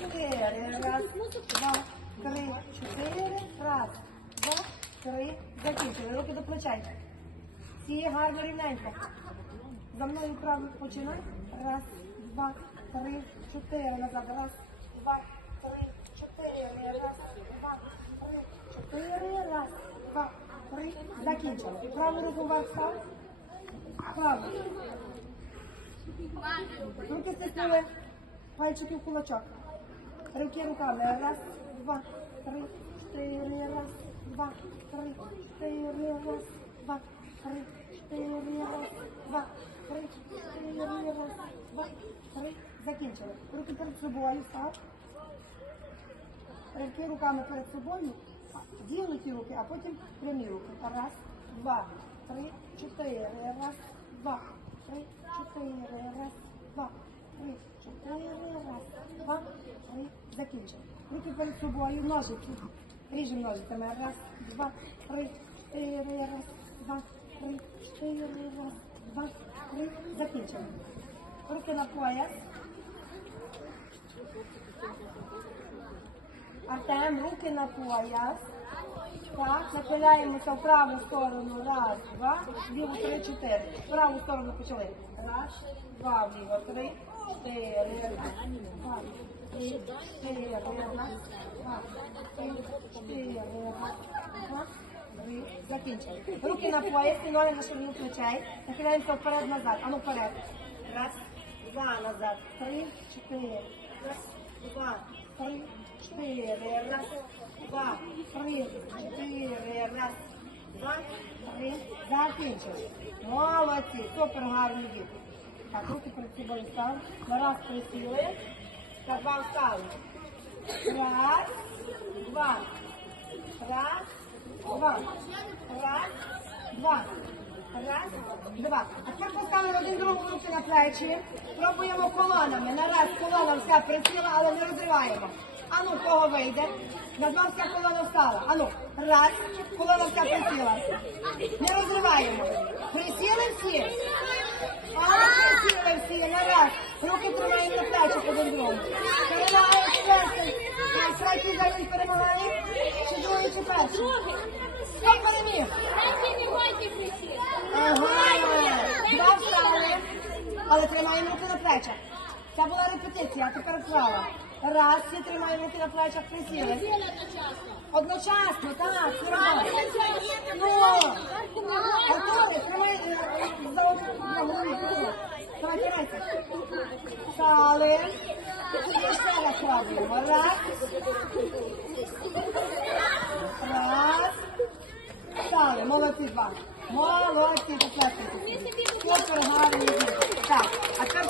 чотири. Раз, два, три, чотири. Раз, два, три. Закінчили. Руки до плечей. Всі гарно рівненько. За мною право починай. Раз, два, три, чотири. Назад. Раз, два, три, чотири. Раз, два, три, чотири. Раз, два, три. Закінчили. Праву руку вверх став. Право. Руки стиснули. Пальчики в кулачок. Руки руками. Раз, два, три, чотири. Раз, два, три, чотири. Раз, два, три, чотири. Раз, два, три, чотири. Раз, два, три. Закінчили. Руки перед собою. Став. Руки руками перед собою. Ділики руки, а потім прямі руки. Раз, два, три, чотири. Раз, два, три, чотири. Раз, два, чотири. Раз, два, три. Закінчили. Руки перед собою. Ножики. Ріжемо ножиками. Раз, два, три, чотири. Раз, два, три, чотири. Раз, два, три. Закінчили. Руки на пояс. Артем, руки на пояс. Так, нахиляємося в праву сторону. Раз, два, ліву, три, чотири. В праву сторону почали. Раз, два, вліво, три, чотири, два, три, чотири, два, три, чотири, два, три. Закінчили. Руки на пояс, ноги на ширину плечей. Нахиляємося вперед-назад. Ану вперед. Раз, два, назад. Три, чотири. Раз, два, три, чотири. Раз, два, три, чотири. Раз, два, три. Закінчили. Молодці. Супер гарні діти. Так, руки перед собою стали. На раз присіли. Та два встали. Раз, два. Раз, два. Раз, два. Раз, два. А тепер поставили один другому руки на плечі. Пробуємо колонами. На раз колона вся присіла, але не розриваємо. Ану, кого вийде? На два вся колона встала. Ану, раз, колона вся присіла. Не розриваємо. Присіли всі? Але присіли всі. На раз. Руки тримаємо на плечі один другому. Перемагає перший. А третій за ним перемагає. Чи другий, чи перший? Хто переміг? Ага, два встали, але тримаємо руки на плечах. Це була репетиція, а тепер вправа. Раз, всі тримаємо руки на плечах, присіли. Одночасно, так, все одно. Готові, тримай за одну. Давай, тримайся. Встали. І ще раз пробуємо. Раз. Раз. Встали, молодці два. Молодці, поплескайте. Супер гарні. Так, а тепер